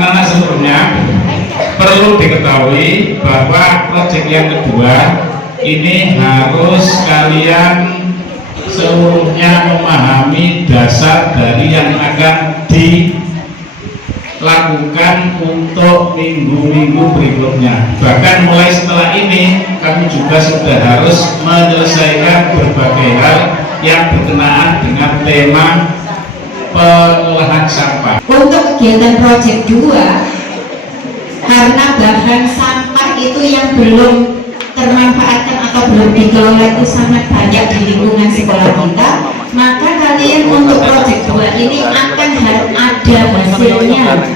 anak-anak seluruhnya, perlu diketahui bahwa proyek yang kedua ini harus kalian seluruhnya memahami dasar dari yang akan dilakukan untuk minggu-minggu berikutnya. Bahkan mulai setelah ini kami juga sudah harus menyelesaikan berbagai hal yang berkenaan dengan tema pengolahan sampah. Untuk kegiatan proyek 2, karena bahan sampah itu yang belum termanfaatkan atau belum dikelola itu sangat banyak di lingkungan sekolah kita, maka kalian untuk proyek 2 ini akan ada hasilnya.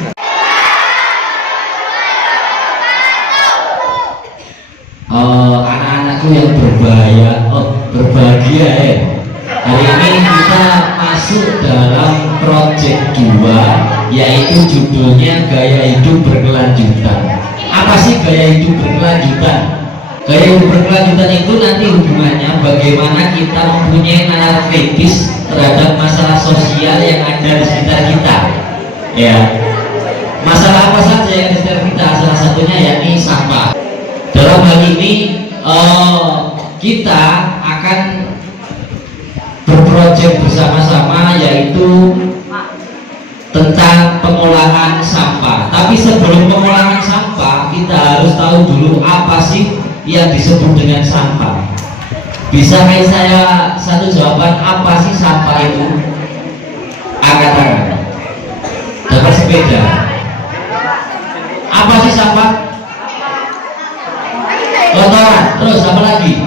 Anak-anakku yang berbahagia ya. Hari ini kita masuk dalam proyek 2, yaitu judulnya gaya hidup berkelanjutan. Apa sih gaya hidup berkelanjutan? Gaya hidup berkelanjutan itu nanti hubungannya bagaimana kita mempunyai nalar kritis terhadap masalah sosial yang ada di sekitar kita. Ya, masalah apa saja yang ada di sekitar kita? Salah satunya yakni sampah. Dalam hal ini kita akan berproyek bersama-sama yaitu tentang pengolahan sampah. Tapi sebelum pengolahan sampah kita harus tahu dulu apa sih yang disebut dengan sampah. Bisa kasih saya satu jawaban apa sih sampah itu? Angkat tangan. Dapat sepeda. Apa sih sampah? Kotoran. Terus apa lagi?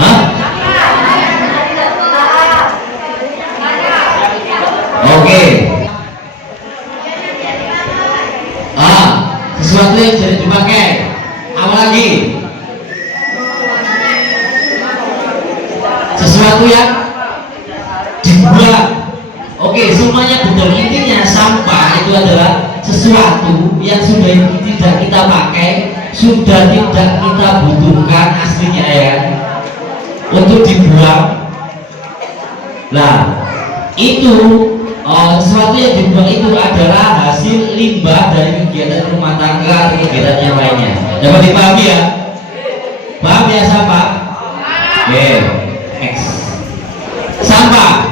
Hah? Oke. Sesuatu yang jadi dipakai. Apa lagi? Sesuatu yang dibuang. Oke, semuanya betul. Intinya sampah itu adalah sesuatu yang sudah tidak kita pakai, sudah tidak kita butuhkan aslinya ya, untuk dibuang. Nah, itu sesuatu yang dibuang itu adalah hasil limbah dari kegiatan rumah tangga atau kegiatan yang lainnya. Dapat dipahami ya? Paham ya sampah? Oke, next. Sampah.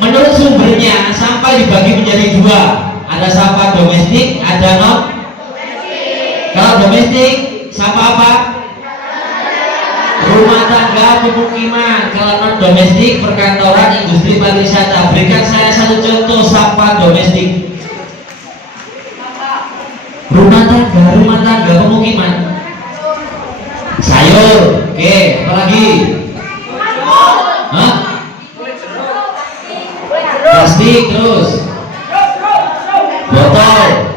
Menurut sumbernya, sampah dibagi menjadi 2. Ada sampah domestik, ada non. Kalau domestik, sampah apa? Rumah tangga, pemukiman. Kalau non domestik, perkantoran, industri pariwisata. Berikan saya satu contoh sampah domestik. Rumah tangga, pemukiman. Sayur. Oke, apa lagi? Hah? Plastik, terus botol,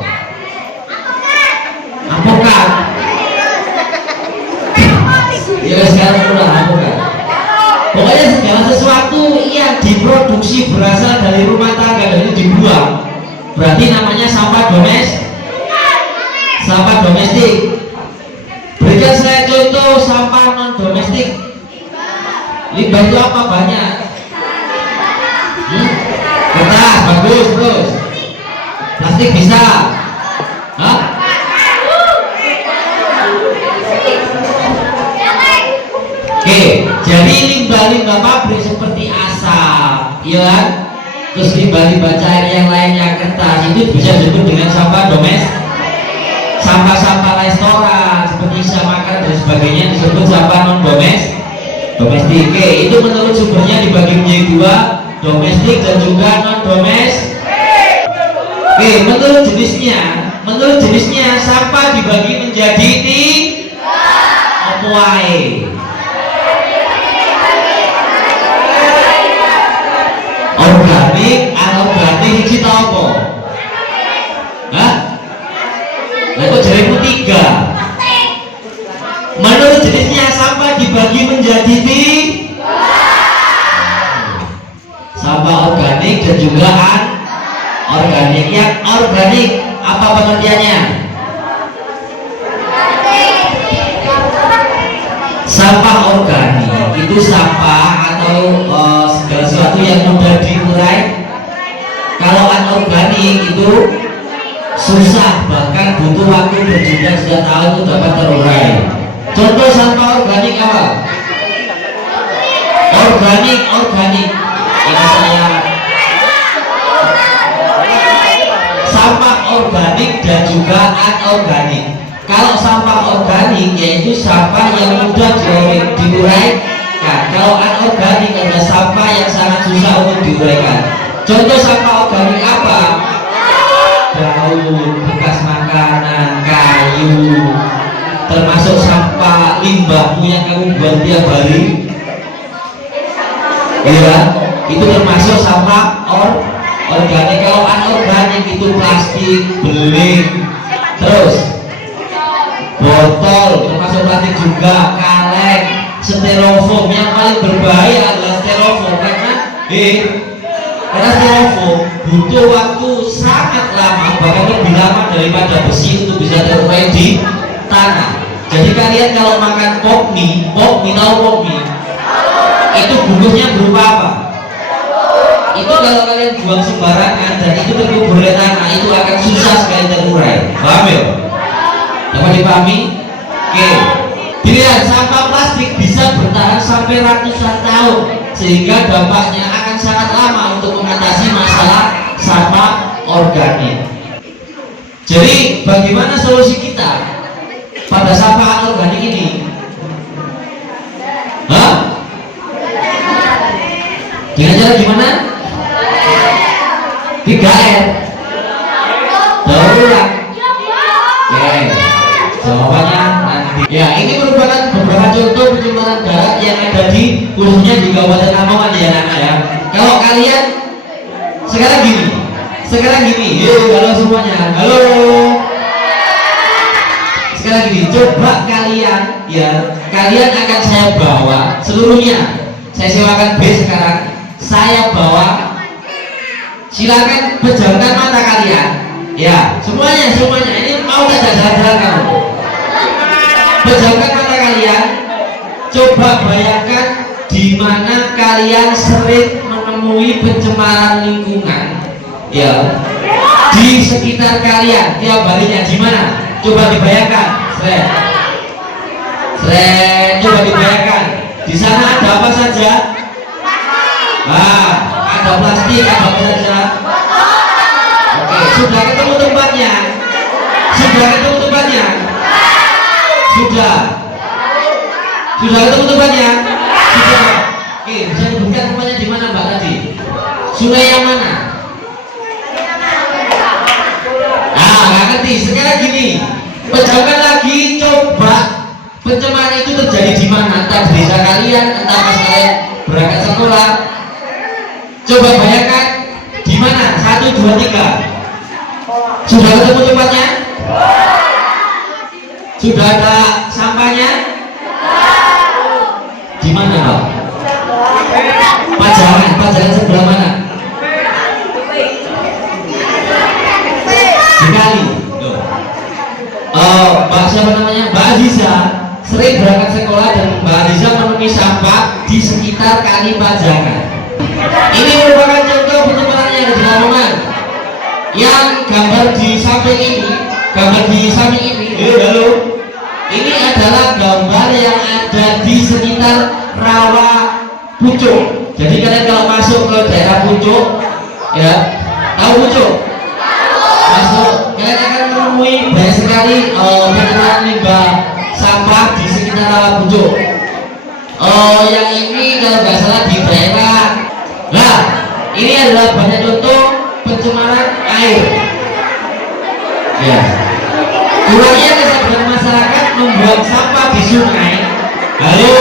apokat. Ya sekarang udah apokat. Pokoknya segala sesuatu yang diproduksi berasal dari rumah tangga dan itu dibuang, berarti namanya sampah domestik. Berikan saya contoh sampah non domestik. Limbah itu apa? Banyak. Kertas, bagus. Terus plastik bisa. Hah? Oke, jadi limbah-limbah pabrik seperti asap, ya kan? Terus limbah-limbah cair yang lainnya, kertas, itu bisa disebut dengan sampah domestik. Sampah-sampah restoran seperti sisa makan dan sebagainya disebut sampah non domestik. Oke, itu menurut sumbernya dibagi menjadi 2, domestik dan juga non domestik. Oke, menurut jenisnya sampah dibagi menjadi 3. Apa wae? Organik, anorganik, iki ta apa? Hah? Lah kok jarimu 3? Menurut jenisnya sampah dibagi menjadi 3. Sampah organik dan juga anorganik. Yang organik apa pengertiannya? Sampah organik itu sampah atau segala sesuatu yang mudah diurai. Kalau anorganik itu susah, bahkan butuh waktu berjuta-juta tahun untuk dapat terurai. Contoh sampah organik apa? Organik ini saya sampah organik dan juga anorganik. Kalau sampah organik yaitu sampah yang mudah diuraikan. Kalau anorganik adalah sampah yang sangat susah untuk diuraikan. Contoh sampah organik apa? Daun, bekas makanan, kayu, termasuk sampah limbahmu yang kamu buang tiap hari. Ya, itu termasuk sampah organik. Kalau anorganik itu plastik, beling, terus botol, termasuk plastik juga, kaleng, styrofoam. Yang paling berbahaya adalah styrofoam karena styrofoam butuh waktu sangat lama, bahkan lebih lama daripada besi untuk bisa terurai di tanah. Jadi kalian kalau makan pop mie tahu pop mie? Itu bungkusnya berupa apa? Itu kalau kalian buang sembarangan dan itu terkubur di tanah, itu akan susah sekali terurai. Paham ya? Dapat dipahami? Oke. Dilihat, sampah plastik bisa bertahan sampai ratusan tahun, sehingga dampaknya akan sangat lama untuk mengatasi masalah sampah organik. Jadi bagaimana solusi kita pada sampah anorganik ini? Hah? Dengan cara gimana? 3R. Daur ulang. Oke, jawabannya nanti. Ya, ini merupakan beberapa contoh pencemaran darat yang ada di khususnya di Kabupaten Lamongan ya anak-anak ya. Kalau kalian sekarang gini, halo semuanya, halo. Sekarang gini, coba kalian akan saya bawa seluruhnya. Saya sewakan bis sekarang. Saya bawa, silakan pejamkan mata kalian ya, semuanya ini mau tak jalan-jalan kamu, pejamkan mata kalian, coba bayangkan di mana kalian sering menemui pencemaran lingkungan ya, di sekitar kalian tiap harinya di mana, coba dibayangkan, coba dibayangkan di sana ada apa saja. Ada plastik, ada apa saja. Oke, sudah ketemu tempatnya? Sudah ketemu tempatnya? Sudah ketemu tempatnya? Sudah. Oke, bisa sebutkan tempatnya di mana Mbak tadi? Sungai yang mana? Nggak ngerti. Sekarang gini, pejamkan lagi, coba pencemaran itu terjadi di mana? Entah di desa kalian, entah pas kalian berangkat sekolah. Coba bayangkan di mana? 1, 2, 3. Sudah ketemu tempatnya? Sudah ada sampahnya? Di mana Pak? Pajangan sebelah mana? Di kali. Mbak siapa namanya? Mbak Aziza sering berangkat sekolah dan Mbak Aziza menemui sampah di sekitar kali Pajangan. Ini merupakan contoh pencemaran yang ada di Lamongan. Yang gambar di samping ini, halo. Ini adalah gambar yang ada di sekitar rawa Pucuk. Jadi kalian kalau masuk ke daerah Pucuk, ya, tahu Pucuk? Masuk, kalian akan menemui banyak sekali pencemaran limbah sampah di sekitar rawa Pucuk. Yang ini kalau nggak salah di daerah. Nah, ini adalah banyak contoh pencemaran air. Ya, kurangnya kesadaran masyarakat membuang sampah di sungai. Halo.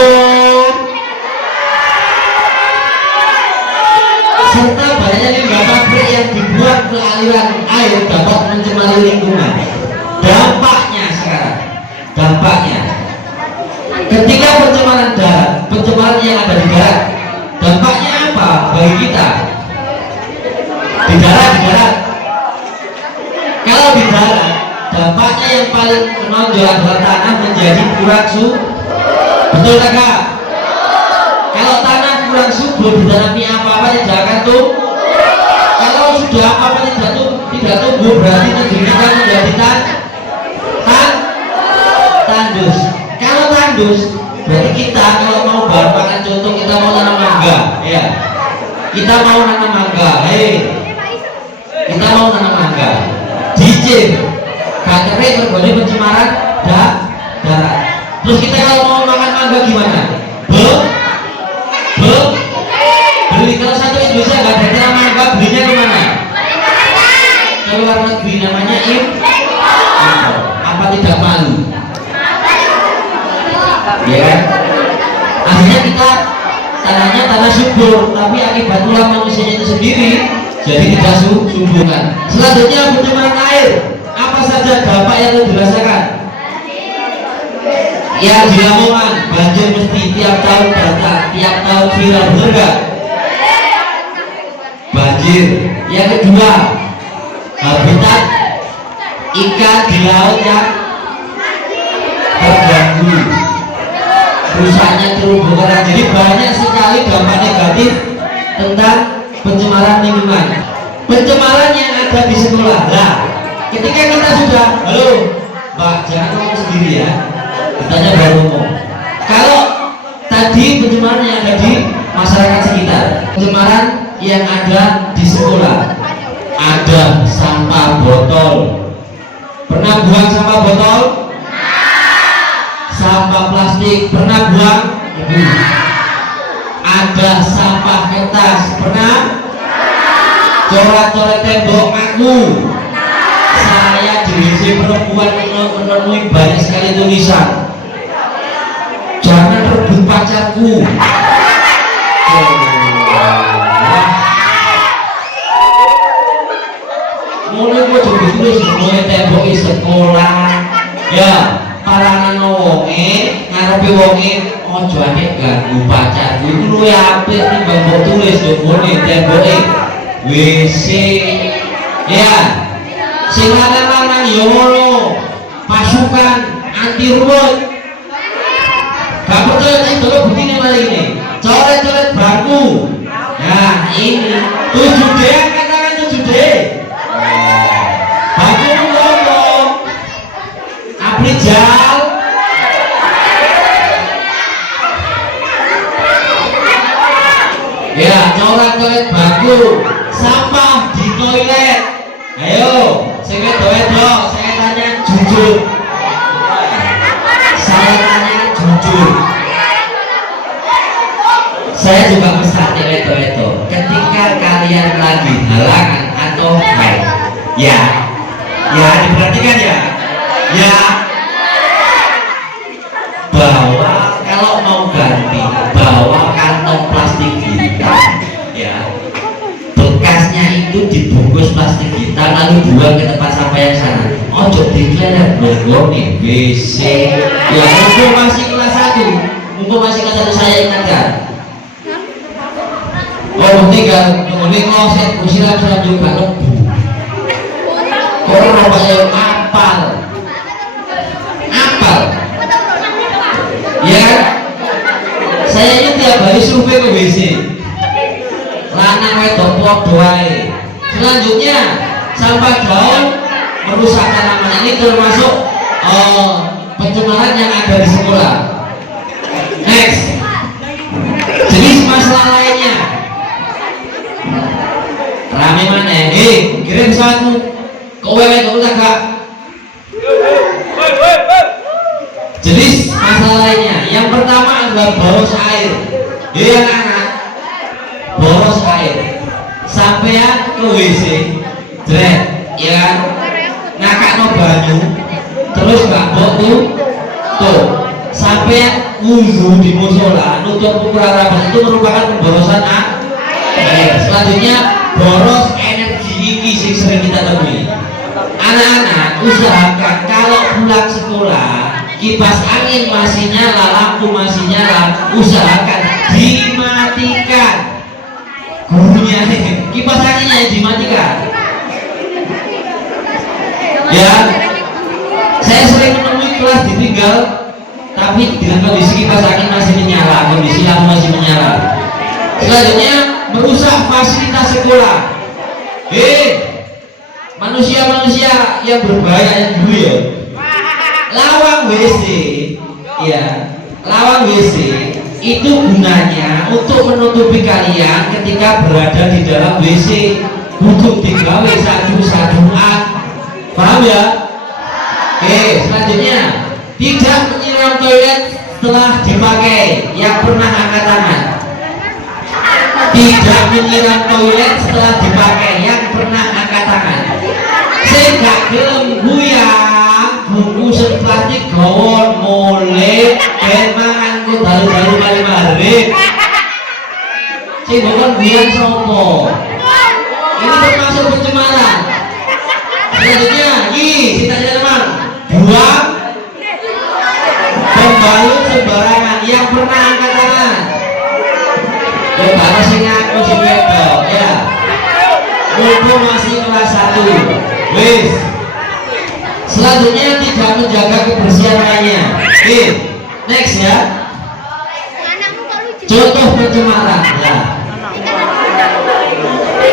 Serta banyaknya limbah pabrik yang dibuang ke aliran air dapat mencemari lingkungan. Dampaknya sekarang, ketika pencemaran darat, pencemaran yang ada di darat, dampaknya apa bagi kita? Di darat. Kalau di darat, dampaknya yang paling menonjol adalah tanah menjadi kurang subur. Betul tak Kak? Kalau tanah kurang subur, ditanami apa-apa tidak akan tumbuh. Kalau sudah apa-apa tidak berarti negeri kita menjadi tandus. Kalau tandus berarti kita kalau mau bahan pangan, contoh kita mau tanam mangga, ya. Kita mau tanam mangga, kita mau tanam mangga. Dijin, baterai terjadi pencemaran darat. Terus kita kalau mau makan mangga gimana? Beli. Kalau satu Indonesia nggak ada tanam mangga, belinya kemana? Ke luar negeri, namanya apa tidak malu? Ya kan? Akhirnya kita tanahnya tanah subur, tapi akibat ulah manusianya itu sendiri jadi tidak subur kan. Selanjutnya pencemaran air. Apa saja dampak yang dirasakan? Ya di Lamongan banjir mesti tiap tahun datang, tiap tahun viral, benar nggak? Banjir. Yang kedua, habitat ikan di laut yang terganggu, rusaknya terumbu karang. Jadi banyak sekali dampak negatif tentang pencemaran lingkungan. Pencemaran yang ada di sekolah. Nah, ketika kita sudah, halo Mbak, jangan ngomong sendiri ya, kitanya baru ngomong. Kalau tadi pencemaran yang ada di masyarakat sekitar, pencemaran yang ada di sekolah, ada sampah botol. Pernah buang sampah botol? Sampah plastik pernah buang? Ada sampah kertas pernah? Coret-coret tembok aku. Saya di WC perempuan menemui banyak sekali tulisan, jangan rebut pacarku. Mulai kok tulis mulai tembok sekolah. Ya, para wonge ngarepe wonge ojo aneh ganggu pacarku. Itu luwih apik timbang mbok tulis dongone temboke WC. Ya. Sing lanang-lanang yo ngono. Pasukan anti ruwet. Gak percaya nek delok bukine malah ini. Coret-coret bangku. Nah, ini 7D, katakan 7D. Bangku ngono. Aprijal. Ya, coret-coret bangku. Sampah di toilet. Ayo, sing wedok, saya tanya jujur. Saya tanya jujur. Saya juga pesan wedok. Ketika kalian lagi halangan atau haid, ya diperhatikan ya. Bawa kalau mau ganti, bawa kantong plastik hitam. Ya. Bekasnya itu dibungkus plastik hitam lalu buang ke tempat sampah yang sana. Ojo diklenet bonggong nih WC. Ya mumpung masih kelas 1, saya ingatkan. Oh tinggal mengenai kloset usiran juga lebu. Orang saya apal. Ya, saya ini tiap hari survei ke WC. Lanang wedok podo wae. Selanjutnya sampah daun merusak tanaman, ini termasuk pencemaran yang ada di sekolah. Next, jenis masalah lainnya. Rame mana? Kirim pesawatmu. Kowe wedok udah gak? Jenis masalah lainnya. Yang pertama adalah boros air. Anak-anak, boros air. Sampean ke WC, jret, ya kan? Ngakak no banyu, terus gak tuh. Sampean wudhu di musola, nutup ukuran rapat itu merupakan pemborosan air. Selanjutnya boros energi ini sering kita temui. Anak-anak, usahakan kalau pulang sekolah kipas angin masih nyala, lampu masih nyala, usahakan dimatikan. Gurunya kipas anginnya yang dimatikan. Ya, saya sering menemui kelas ditinggal, tapi dengan kondisi kipas angin masih menyala, kondisi lampu masih menyala. Selanjutnya merusak fasilitas sekolah. Manusia manusia yang berbahaya yang dulu ya. Lawang WC, ya, lawang WC itu gunanya untuk menutupi kalian ketika berada di dalam WC, butuh digawe sadu-saduan. Paham ya? Oke, selanjutnya tidak menyiram toilet setelah dipakai. Yang pernah angkat tangan. Tidak menyiram toilet setelah dipakai. Yang pernah angkat tangan. Saya gak gelem buyang bungkusan plastik gawon mulai ben mangan ku dalu-dalu kali magrib. Sing bukan buyang sopo? Ini termasuk pencemaran. Selanjutnya, kita teman buang pembalut sembarangan. Yang pernah angkat tangan. Ya baru sing ngaku sing wedok ya. Mumpung masih kelas 1. Wis. Selanjutnya tidak menjaga kebersihan lainnya. Oke, next ya. Contoh pencemaran ya.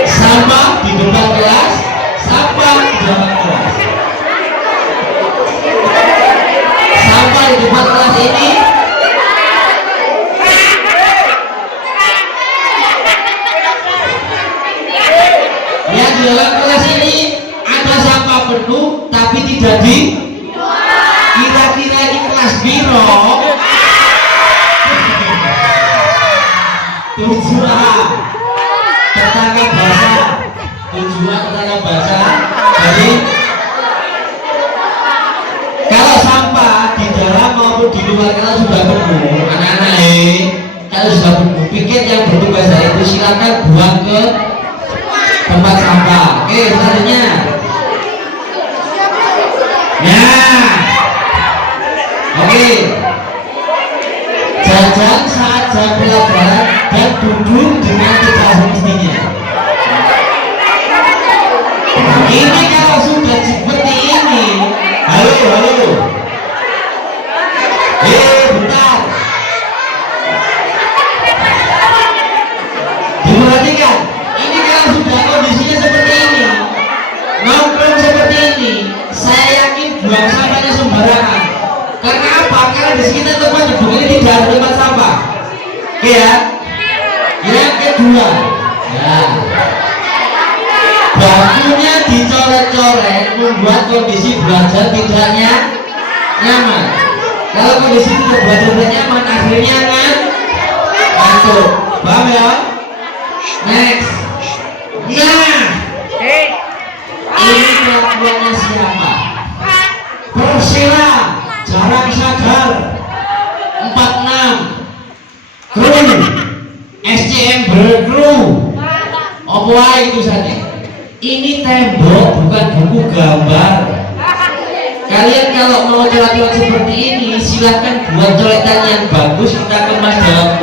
Sampah di depan kelas, sampah di depan kelas. Sampah di depan kelas ini yang di dalam kelas ini ada sampah penuh tapi tidak di kira-kira di kelas biro tujuan tetangga bahasa tujuan tetangga bahasa. Jadi kalau sampah di dalam maupun di luar kelas sudah penuh, anak-anak kalau sudah penuh, pikir yang bertugas hari itu silakan buang ke tempat sampah. Oke, selanjutnya nah, oke, jajan saat jam pelajaran dan duduk dengan tidak semestinya. Ini kalau sudah seperti ini, halo, bentar, diperhatikan. Ini kalau sudah kondisinya seperti ini, nongkrong seperti ini, saya yakin buang sampahnya sembarangan. Karena apa? Karena di sekitar tempat duduk ini tidak ada tempat sampah. Oke ya. Yang kedua, ya, bangkunya dicoret-coret membuat kondisi belajar tidak nyaman. Kalau kondisi belajar tidak nyaman, akhirnya ngantuk. Paham ya? Next. Nah, ini kelakuannya siapa? Persela, jarang sadar. 46 Kru SCM berkru. Apa itu saja? Ini tembok bukan buku gambar. Kalian kalau mau coret-coret seperti ini, silahkan buat coretan yang bagus, kita kemas dalam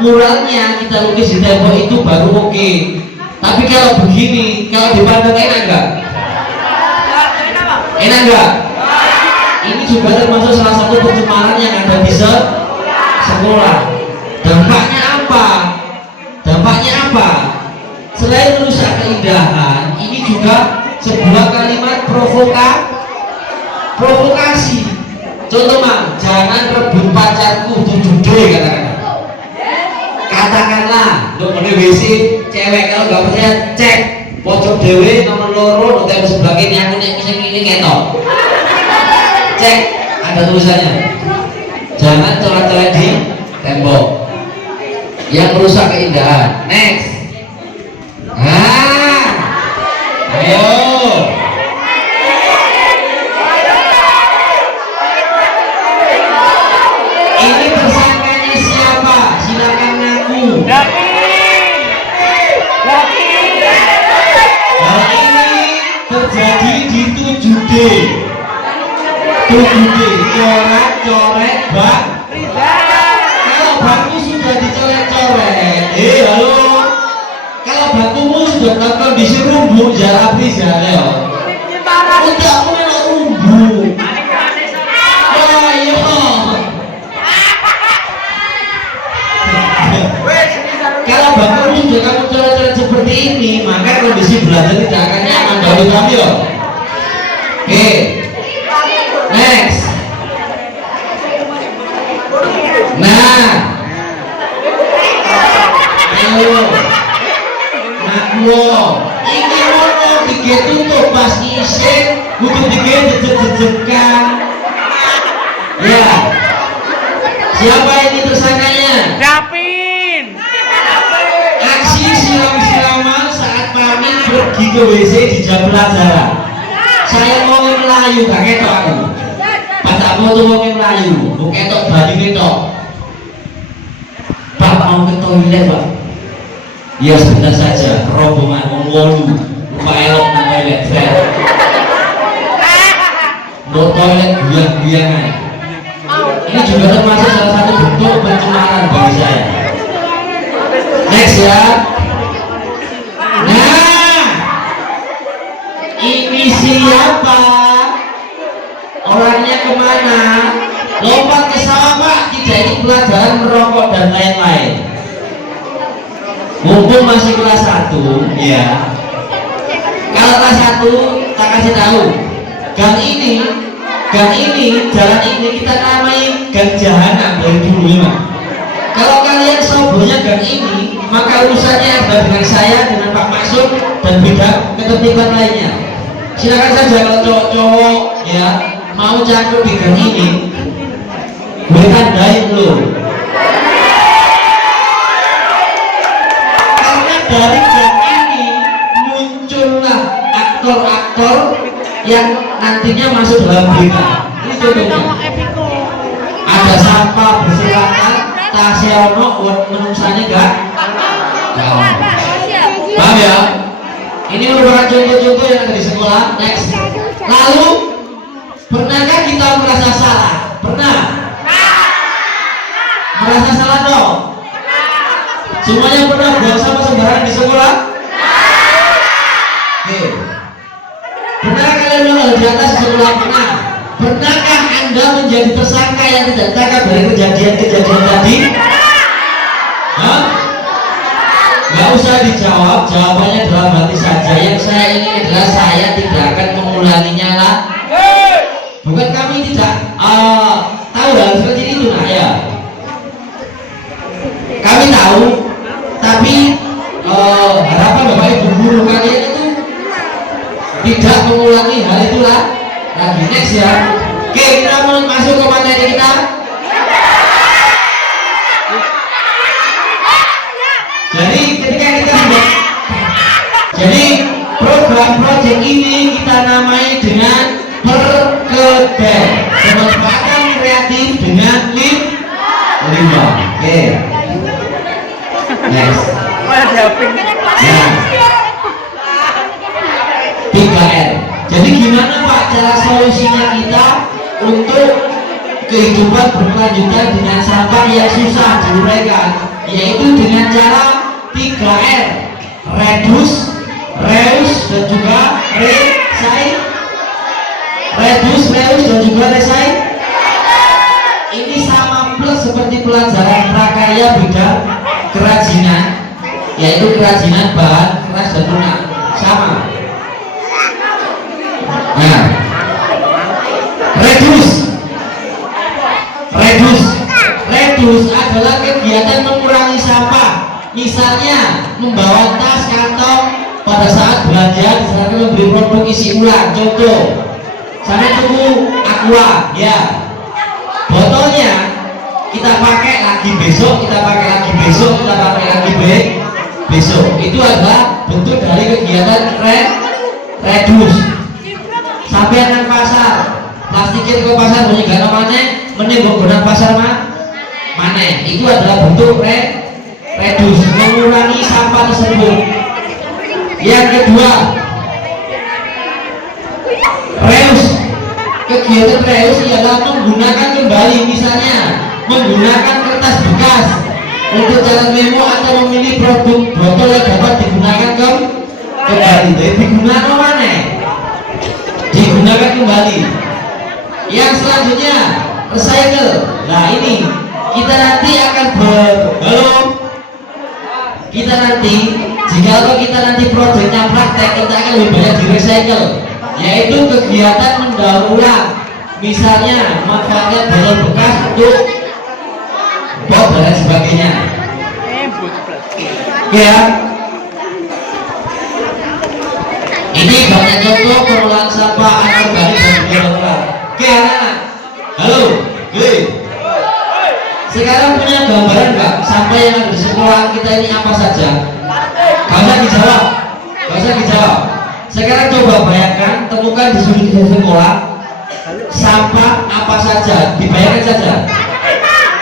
muralnya kita lukis di tembok itu baru oke. Tapi kalau begini, kalau dipandang enak enggak? Enak enggak? Ini juga termasuk salah satu pencemaran yang ada di sekolah. Dampaknya apa? Selain merusak keindahan, ini juga sebuah kalimat provokasi. Contoh Mang, jangan rebut pacarku 7D katakanlah untuk menu WC cewek. Kalau nggak percaya cek pojok dewe nomor loro hotel sebelah ini, aku nek ini ngetok. Cek, ada tulisannya. Jangan coret-coret di tembok yang merusak keindahan. Next. Ayo. Ini tersangkanya siapa? Silakan ngaku. Hal ini terjadi di 7D. 7D, coret-coret bak. Kalau bangku sudah dicoret-coret, halo. Kalau bangkumu sudah dalam kondisi rumbu, jarak Riza ya. Udah mulai rumbu. Ayo. Kalau bangkumu sudah kamu coret-coret seperti ini, maka kondisi belajar tidak akan nyaman bagi kami loh. Wow, ini mau tutup pas isik, kudu jejek-jejekan. Ya, siapa ini tersangkanya? Dapin. Aksi siram-siraman saat pamit pergi ke WC di jam pelajaran. Saya mau melayu, gak ketok aku. Pas aku tuh mau melayu, mau ketok baju ketok. Pak mau ke toilet pak? Ya sebentar saja, rombongan wolu lupa elok nang toilet saya. Mau toilet biang-biangan. Ini juga termasuk salah satu bentuk pencemaran bagi saya. Next ya. Nah, ini siapa? Orangnya kemana? Lompat ke sawah pak, tidak ikut pelajaran merokok dan lain-lain. Mumpung masih kelas 1 ya. Kalau kelas 1 tak kasih tahu. Gang ini, jalan ini kita namai gang jahanam dari dulu memang. Kalau kalian sobonya gang ini, maka urusannya ada dengan saya, dengan Pak Maksud dan beda ketertiban lainnya. Silakan saja kalau cowok-cowok ya mau cangkruk di gang ini, gue tandain lo. Karena dari gang ini muncullah aktor-aktor yang nantinya masuk dalam berita. Ini contohnya. Ada sampah berserakan, Tasya ono menungsanya enggak? Paham ya? Ini merupakan contoh-contoh yang ada di sekolah. Next. Lalu, pernahkah kita merasa salah? Pernah? Merasa salah dong? Semuanya pernah buang sampah sembarangan di sekolah? Oke. Pernah kalian menolak di atas sekolah? Pernah? Pernahkah Anda menjadi tersangka yang tidak tangkap dari kejadian-kejadian tadi? Hah? Gak usah dijawab, jawabannya dalam hati saja. Yang saya ingin adalah saya tidak akan mengulanginya lah. Bukan kami tidak tahu hal seperti itu nah ya. Kami tahu, tapi harapan Bapak Ibu guru kalian itu tidak mengulangi hal itulah lagi. Next ya. Oke, kita mau masuk ke materi kita. Jadi program project ini kita namai dengan perkedel, pemanfaatan kreatif dengan limbah. Oke. Next. Nah. 3R. Jadi gimana Pak cara solusinya kita untuk kehidupan berkelanjutan dengan sampah yang susah diuraikan, yaitu dengan cara 3R: reduce, reuse, dan juga recycle. Ini sama plus seperti pelajaran prakarya bidang kerajinan, yaitu kerajinan bahan keras dan lunak, sama. Nah, reduce adalah kegiatan mengurangi sampah. Misalnya membawa tas, kantong pada saat belanja misalkan membeli produk isi ulang. Contoh, saya tunggu aqua, ya. Botolnya kita pakai lagi besok, kita pakai lagi besok, kita pakai lagi besok. Itu adalah bentuk dari kegiatan reduce. Sampai nang pasar, plastikin ke pasar punya gak namanya, menembok benang pasar mana? Itu adalah bentuk reduce, mengurangi sampah tersebut. Yang kedua, reuse. Kegiatan reuse ialah menggunakan kembali, misalnya menggunakan kertas bekas untuk jalan memo atau memilih produk botol yang dapat digunakan kembali. Jadi digunakan mana? Digunakan kembali. Yang selanjutnya recycle. Nah ini kita nanti akan jika kita nanti proyeknya praktek, kita akan lebih banyak di recycle, yaitu kegiatan mendaur ulang. Misalnya manfaatkan balon bekas untuk bom dan sebagainya. Ya. Ini banyak contoh pengelolaan sampah anorganik dan biologis. Oke, anak-anak. Halo, oke. Sekarang punya gambaran nggak sampah yang ada di sekolah kita ini apa saja? Gak usah dijawab, gak usah dijawab. Sekarang coba bayangkan, temukan di sudut sekolah sampah apa saja, dibayangkan saja.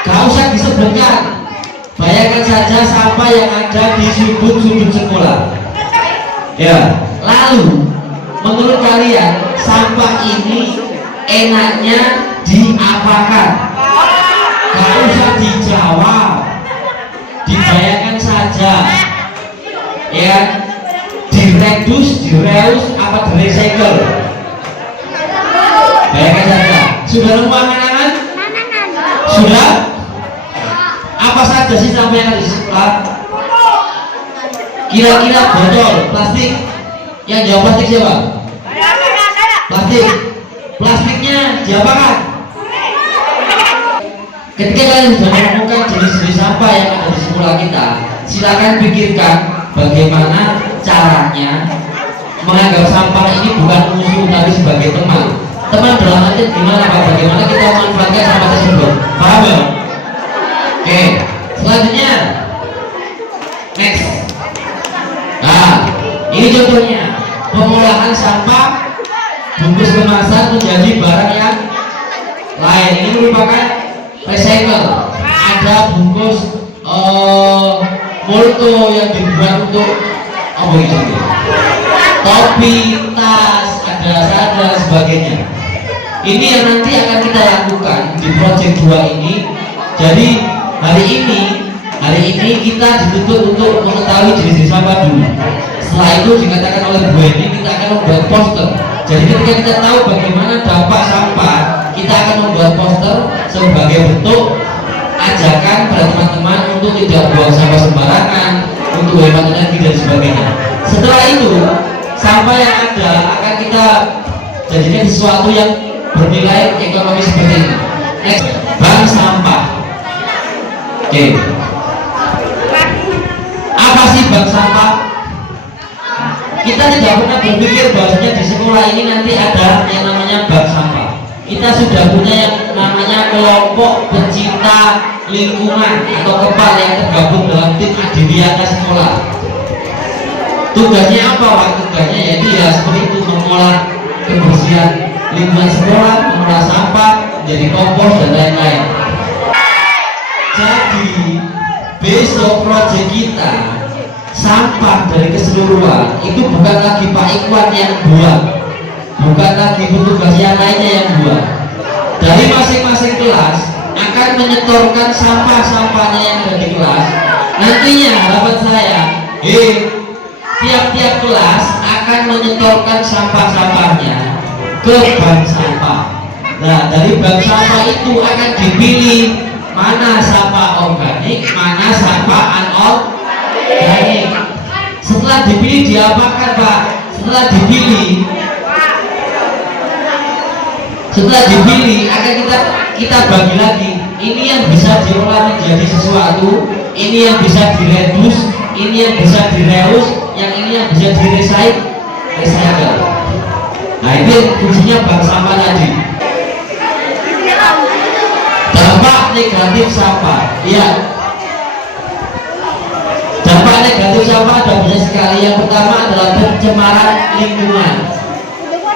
Gak usah disebutkan. Bayangkan saja sampah yang ada di sudut-sudut sekolah. Ya, lalu menurut kalian sampah ini enaknya diapakan? Gak usah dijawab, dibayangkan saja. Ya, direduce, direus, apa direcycle? Bayangkan saja. Sudah nemu angan-angan? Sudah? Apa saja sih sampah yang ada di sekolah? Kira-kira botol, plastik. Yang jawab plastik siapa? Plastik. Plastiknya diapakan? Ketika kalian sudah menemukan jenis-jenis sampah yang ada di sekolah kita, silakan pikirkan bagaimana caranya menganggap sampah ini bukan musuh tapi sebagai teman. Teman dalam arti gimana Pak? Bagaimana kita memanfaatkan sampah tersebut? Paham ya? Oke, selanjutnya next. Nah, ini contohnya pengolahan sampah bungkus kemasan menjadi barang yang lain. Ini merupakan recycle. Ada bungkus molto yang dibuat untuk apa itu? Topi, tas, ada sebagainya. Ini yang nanti akan kita lakukan di project 2 ini. Jadi hari ini kita dituntut untuk mengetahui jenis-jenis sampah dulu. Setelah itu dikatakan oleh Bu Eni, kita akan membuat poster. Jadi ketika kita tahu bagaimana dampak sampah, kita akan membuat poster sebagai bentuk ajakan pada teman-teman untuk tidak buang sampah sembarangan, untuk hemat energi dan sebagainya. Setelah itu, sampah yang ada akan kita jadikan sesuatu yang bernilai ekonomi seperti ini. Next, bank sampah. Oke. Apa sih bank sampah? Kita tidak pernah berpikir bahwasanya di sekolah ini nanti ada yang namanya bank sampah. Kita sudah punya yang namanya kelompok pencinta lingkungan atau KEPAL yang tergabung dalam tim Adiwiyata sekolah. Tugasnya apa Pak? Tugasnya yaitu ya seperti itu, mengolah kebersihan lingkungan sekolah, mengolah sampah menjadi kompos dan lain-lain. Jadi besok proyek kita sampah dari keseluruhan itu bukan lagi Pak Ikhwan yang buat, bukan lagi petugas yang lainnya yang buat. Dari masing-masing kelas akan menyetorkan sampah-sampahnya yang ada di kelas. Nantinya harapan saya, tiap-tiap kelas akan menyetorkan sampah-sampahnya ke bank sampah. Nah, dari bank sampah itu akan dipilih mana sampah organik, mana sampah anorganik. Setelah dipilih diapakan Pak? Setelah dipilih akan kita bagi lagi. Ini yang bisa diolah menjadi sesuatu, ini yang bisa diredus, ini yang bisa direus, yang ini yang bisa recycle. Nah, ini fungsinya bank sampah tadi. Dampak negatif sampah, ya. Dampak negatif sampah ada banyak sekali. Yang pertama adalah pencemaran lingkungan,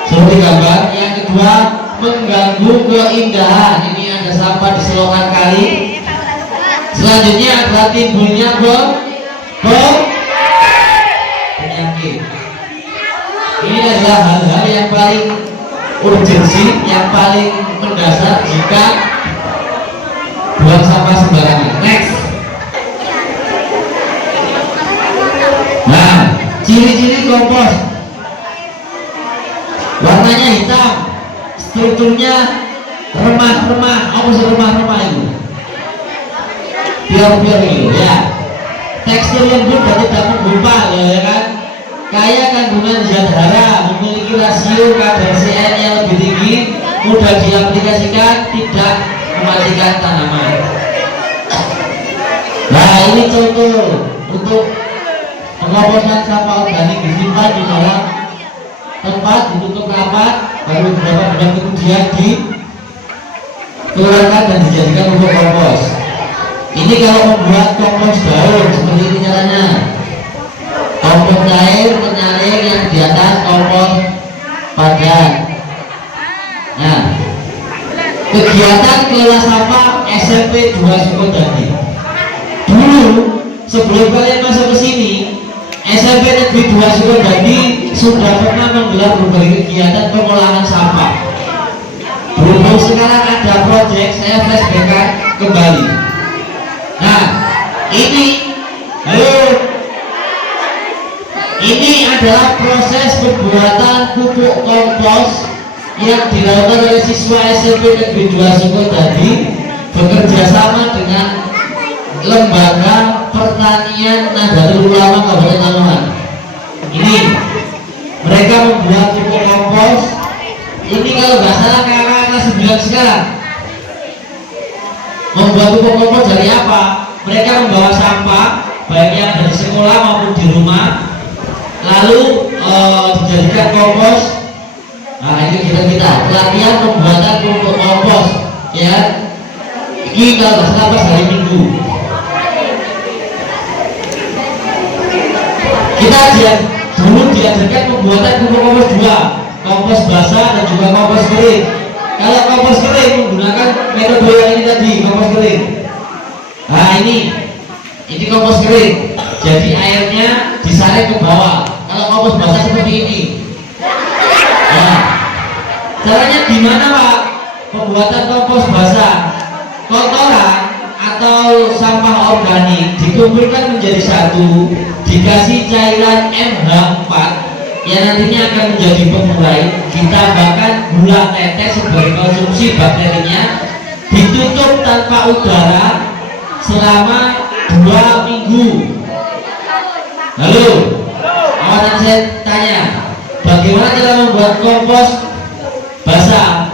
seperti gambar. Yang kedua, mengganggu keindahan. Ini ada sampah di selokan kali. Selanjutnya adalah timbulnya penyakit. Ini adalah hal-hal yang paling urgensi, yang paling mendasar jika buang sampah sembarangan. Next. Nah, ciri-ciri kompos. Warnanya hitam, strukturnya remah-remah. Apa sih remah-remah itu? Biar-biar gitu ya. Tekstur yang lembut dan tidak menggumpal, ya kan? Kaya kandungan zat hara, memiliki rasio kadar CN yang lebih tinggi, mudah diaplikasikan, tidak mematikan tanaman. Nah, ini contoh untuk pengoplosan sampah organik disimpan di dalam tempat, ditutup rapat, baru beberapa bulan kemudian dikeluarkan dan dijadikan pupuk kompos. Ini kalau membuat kompos daun seperti ini caranya. Kompos cair menyaring yang di atas kompos padat. Nah, kegiatan kelola sampah SMP 2 Sukodadi. Dulu sebelum kalian masuk ke sini, SMP Negeri 2 Sukodadi sudah pernah menggelar berbagai kegiatan pengolahan sampah. Berhubung sekarang ada proyek, saya flashback kembali. Nah, ini adalah proses pembuatan pupuk kompos yang dilakukan oleh siswa SMP Negeri 2 Sukodadi bekerja sama dengan Lembaga Pertanian Nahdlatul Ulama Kabupaten Lamongan. Ini mereka membuat pupuk kompos. Ini kalau nggak salah kakak kelas 9 sekarang. Membuat pupuk kompos dari apa? Mereka membawa sampah baik yang dari sekolah maupun di rumah, lalu dijadikan kompos. Nah, ini kita pelatihan pembuatan pupuk kompos, ya. Ini kalau nggak salah pas hari Minggu. Kita dulu diajarkan pembuatan pupuk kompos 2, kompos basah dan juga kompos kering. Kalau kompos kering menggunakan metode yang ini tadi, kompos kering. Nah, ini kompos kering. Jadi airnya disaring ke bawah. Kalau kompos basah seperti ini. Nah, caranya gimana Pak? Pembuatan kompos basah, kotoran atau sampah organik dikumpulkan menjadi satu, dikasih cairan MH4 yang nantinya akan menjadi pengurai, ditambahkan gula tetes sebagai konsumsi bakterinya, ditutup tanpa udara selama 2 minggu. Halo, awalnya saya tanya, bagaimana cara membuat kompos basah?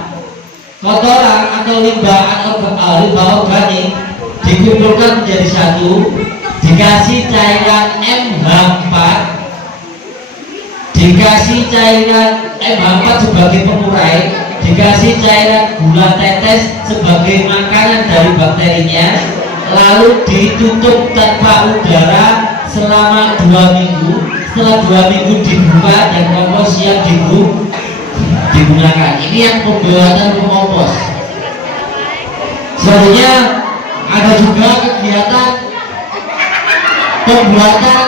Kotoran atau limbah organik dikumpulkan menjadi satu, dikasih cairan MH4, dikasih cairan MH4 sebagai pengurai, dikasih cairan gula tetes sebagai makanan dari bakterinya, lalu ditutup tanpa udara selama 2 minggu. Setelah 2 minggu dibuka dan kompos yang digunakan. Ini yang pembuatan kompos. Selanjutnya ada juga kegiatan pembuatan